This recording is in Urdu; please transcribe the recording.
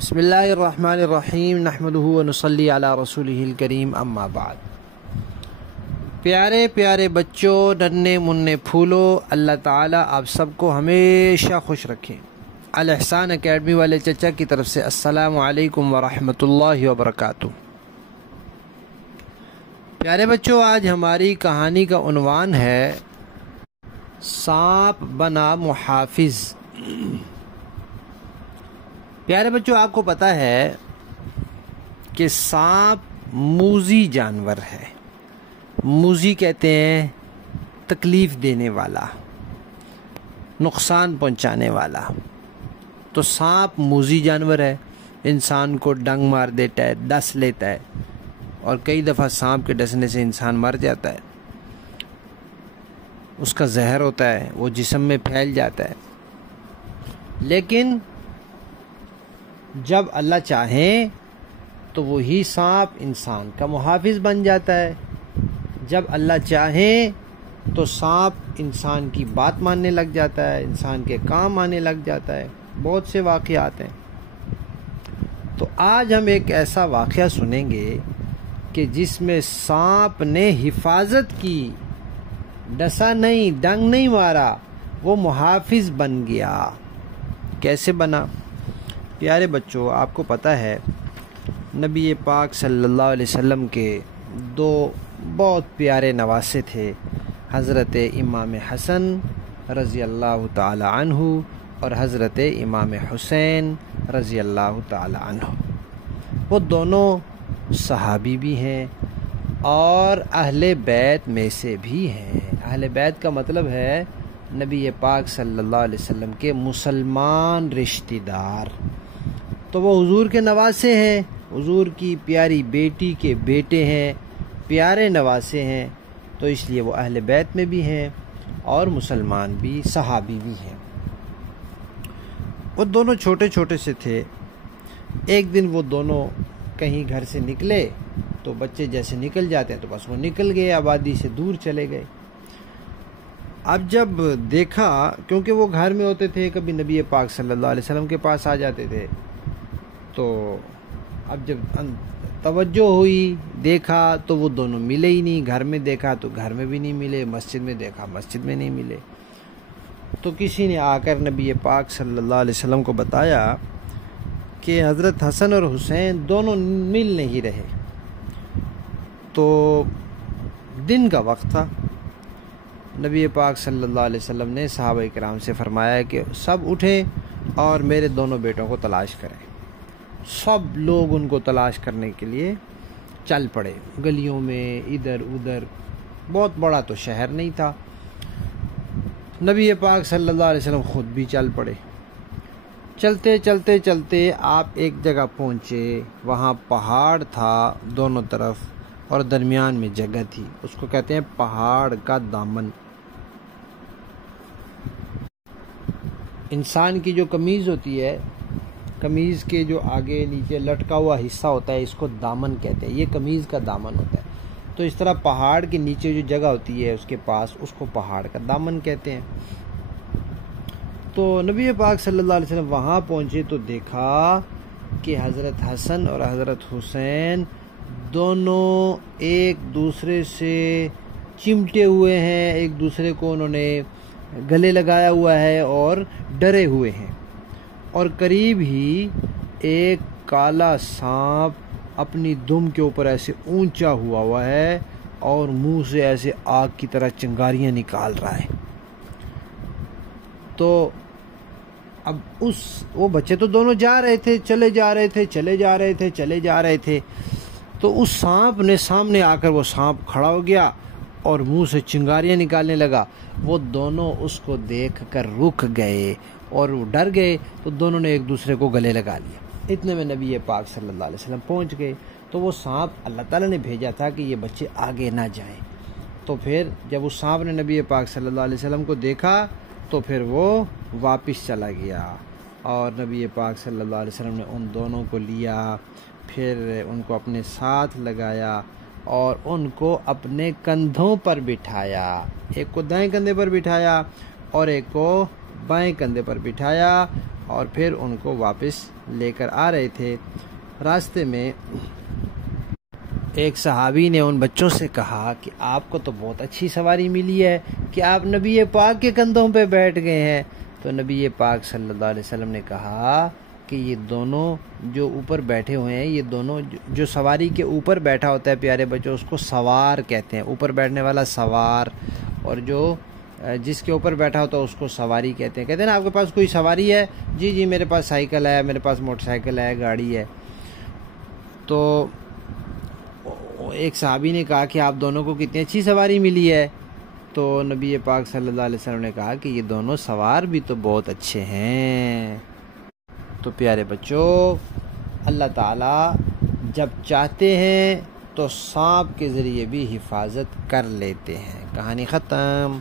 بسم اللہ الرحمن الرحیم نحمدہ ونصلی علی رسولہ الکریم اما بعد۔ پیارے پیارے بچوں، ننھے منھے پھولو، اللہ تعالیٰ آپ سب کو ہمیشہ خوش رکھیں۔ الاحسان اکیڈمی والے چچا کی طرف سے السلام علیکم ورحمۃ اللہ وبرکاتہ۔ پیارے بچوں، آج ہماری کہانی کا عنوان ہے سانپ بنا محافظ۔ پیارے بچوں، آپ کو پتہ ہے کہ سانپ موذی جانور ہے۔ موذی کہتے ہیں تکلیف دینے والا، نقصان پہنچانے والا۔ تو سانپ موذی جانور ہے، انسان کو ڈنگ مار دیتا ہے، ڈس لیتا ہے، اور کئی دفعہ سانپ کے ڈسنے سے انسان مر جاتا ہے۔ اس کا زہر ہوتا ہے، وہ جسم میں پھیل جاتا ہے۔ لیکن جب اللہ چاہے تو وہی سانپ انسان کا محافظ بن جاتا ہے۔ جب اللہ چاہے تو سانپ انسان کی بات ماننے لگ جاتا ہے، انسان کے کام آنے لگ جاتا ہے۔ بہت سے واقعات ہیں۔ تو آج ہم ایک ایسا واقعہ سنیں گے کہ جس میں سانپ نے حفاظت کی، ڈسا نہیں، ڈنگ نہیں مارا، وہ محافظ بن گیا۔ کیسے بنا؟ پیارے بچوں، آپ کو پتہ ہے نبی پاک صلی اللہ علیہ وسلم کے دو بہت پیارے نواسے تھے، حضرت امام حسن رضی اللہ تعالی عنہ اور حضرت امام حسین رضی اللہ تعالی عنہ۔ وہ دونوں صحابی بھی ہیں اور اہل بیت میں سے بھی ہیں۔ اہل بیت کا مطلب ہے نبی پاک صلی اللہ علیہ وسلم کے مسلمان رشتہ دار۔ تو وہ حضور کے نواسے ہیں، حضور کی پیاری بیٹی کے بیٹے ہیں، پیارے نواسے ہیں، تو اس لیے وہ اہل بیت میں بھی ہیں اور مسلمان بھی، صحابی بھی ہیں۔ وہ دونوں چھوٹے چھوٹے سے تھے۔ ایک دن وہ دونوں کہیں گھر سے نکلے تو بچے جیسے نکل جاتے ہیں تو بس وہ نکل گئے، آبادی سے دور چلے گئے۔ اب جب دیکھا، کیونکہ وہ گھر میں ہوتے تھے، کبھی نبی پاک صلی اللہ علیہ وسلم کے پاس آ جاتے تھے، تو اب جب توجہ ہوئی، دیکھا تو وہ دونوں ملے ہی نہیں۔ گھر میں دیکھا تو گھر میں بھی نہیں ملے، مسجد میں دیکھا مسجد میں نہیں ملے۔ تو کسی نے آ کر نبی پاک صلی اللہ علیہ وسلم کو بتایا کہ حضرت حسن اور حسین دونوں مل نہیں رہے۔ تو دن کا وقت تھا۔ نبی پاک صلی اللہ علیہ وسلم نے صحابہ کرام سے فرمایا کہ سب اٹھیں اور میرے دونوں بیٹوں کو تلاش کریں۔ سب لوگ ان کو تلاش کرنے کے لیے چل پڑے، گلیوں میں ادھر ادھر۔ بہت بڑا تو شہر نہیں تھا۔ نبی پاک صلی اللہ علیہ وسلم خود بھی چل پڑے۔ چلتے چلتے چلتے آپ ایک جگہ پہنچے، وہاں پہاڑ تھا دونوں طرف اور درمیان میں جگہ تھی، اس کو کہتے ہیں پہاڑ کا دامن۔ انسان کی جو قمیض ہوتی ہے، قمیض کے جو آگے نیچے لٹکا ہوا حصہ ہوتا ہے، اس کو دامن کہتے ہیں۔ یہ قمیض کا دامن ہوتا ہے۔ تو اس طرح پہاڑ کے نیچے جو جگہ ہوتی ہے اس کے پاس، اس کو پہاڑ کا دامن کہتے ہیں۔ تو نبی پاک صلی اللہ علیہ وسلم وہاں پہنچے تو دیکھا کہ حضرت حسن اور حضرت حسین دونوں ایک دوسرے سے چمٹے ہوئے ہیں، ایک دوسرے کو انہوں نے گلے لگایا ہوا ہے اور ڈرے ہوئے ہیں، اور قریب ہی ایک کالا سانپ اپنی دم کے اوپر ایسے اونچا ہوا ہے اور منہ سے ایسے آگ کی طرح چنگاریاں نکال رہا ہے۔ تو اب وہ بچے تو دونوں جا رہے تھے، چلے جا رہے تھے، تو اس سانپ نے سامنے آ کر، وہ سانپ کھڑا ہو گیا اور منہ سے چنگاریاں نکالنے لگا۔ وہ دونوں اس کو دیکھ کر رک گئے اور وہ ڈر گئے، تو دونوں نے ایک دوسرے کو گلے لگا لیا۔ اتنے میں نبی پاک صلی اللہ علیہ وسلم پہنچ گئے۔ تو وہ سانپ اللہ تعالیٰ نے بھیجا تھا کہ یہ بچے آگے نہ جائیں۔ تو پھر جب اس سانپ نے نبی پاک صلی اللہ علیہ وسلم کو دیکھا تو پھر وہ واپس چلا گیا، اور نبی پاک صلی اللہ علیہ وسلم نے ان دونوں کو لیا، پھر ان کو اپنے ساتھ لگایا اور ان کو اپنے کندھوں پر بٹھایا۔ ایک کو دائیں کندھے پر بٹھایا اور ایک کو بائیں کندھے پر بٹھایا، اور پھر ان کو واپس لے کر آ رہے تھے۔ راستے میں ایک صحابی نے ان بچوں سے کہا کہ آپ کو تو بہت اچھی سواری ملی ہے کہ آپ نبی پاک کے کندھوں پہ بیٹھ گئے ہیں۔ تو نبی پاک صلی اللہ علیہ وسلم نے کہا کہ یہ دونوں جو اوپر بیٹھے ہوئے ہیں، یہ دونوں جو سواری کے اوپر بیٹھا ہوتا ہے پیارے بچوں، اس کو سوار کہتے ہیں، اوپر بیٹھنے والا سوار، اور جو جس کے اوپر بیٹھا ہوتا ہے اس کو سواری کہتے ہیں۔ کہتے ہیں نا آپ کے پاس کوئی سواری ہے؟ جی جی میرے پاس سائیکل ہے، میرے پاس موٹر سائیکل ہے، گاڑی ہے۔ تو ایک صحابی نے کہا کہ آپ دونوں کو کتنی اچھی سواری ملی ہے؟ تو نبی پاک صلی اللہ علیہ وسلم نے کہا کہ یہ دونوں سوار بھی تو بہت اچھے ہیں۔ تو پیارے بچوں، اللہ تعالیٰ جب چاہتے ہیں تو سانپ کے ذریعے بھی حفاظت کر لیتے ہیں۔ کہانی ختم۔